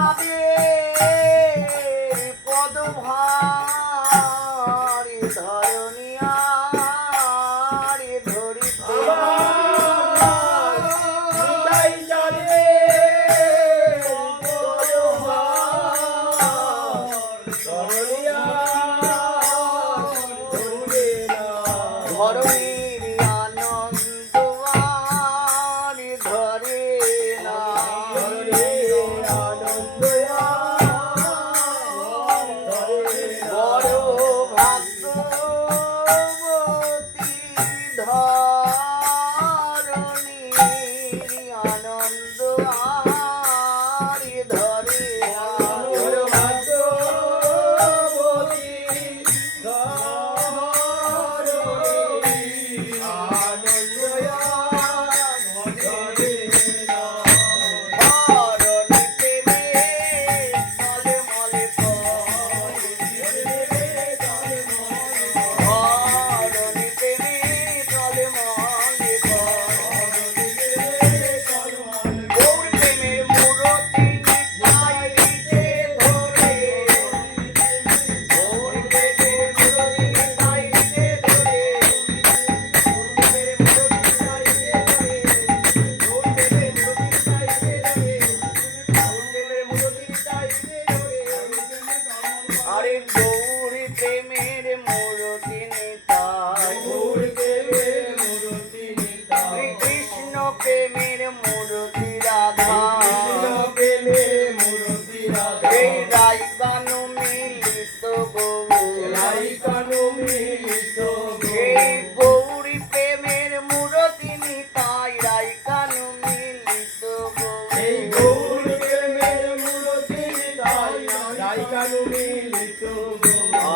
রাধে পদভারি ধরণিয়ারি ধরিতে নিতাই জানে ধরণীর আনন্দ আরি ধরে না বড় ভাগ্যবতী ধরণীর আনন্দ আরি ধরে না আরে গৌরী প্রেমের মূরতি নিতাই কৃষ্ণ প্রেমের মূরতি রাধা এই রাইকানু মিলিত এই গৌরী প্রেমের মূরতি নিতাই রাইকানু মিলিত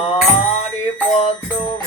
আরে পদ্ম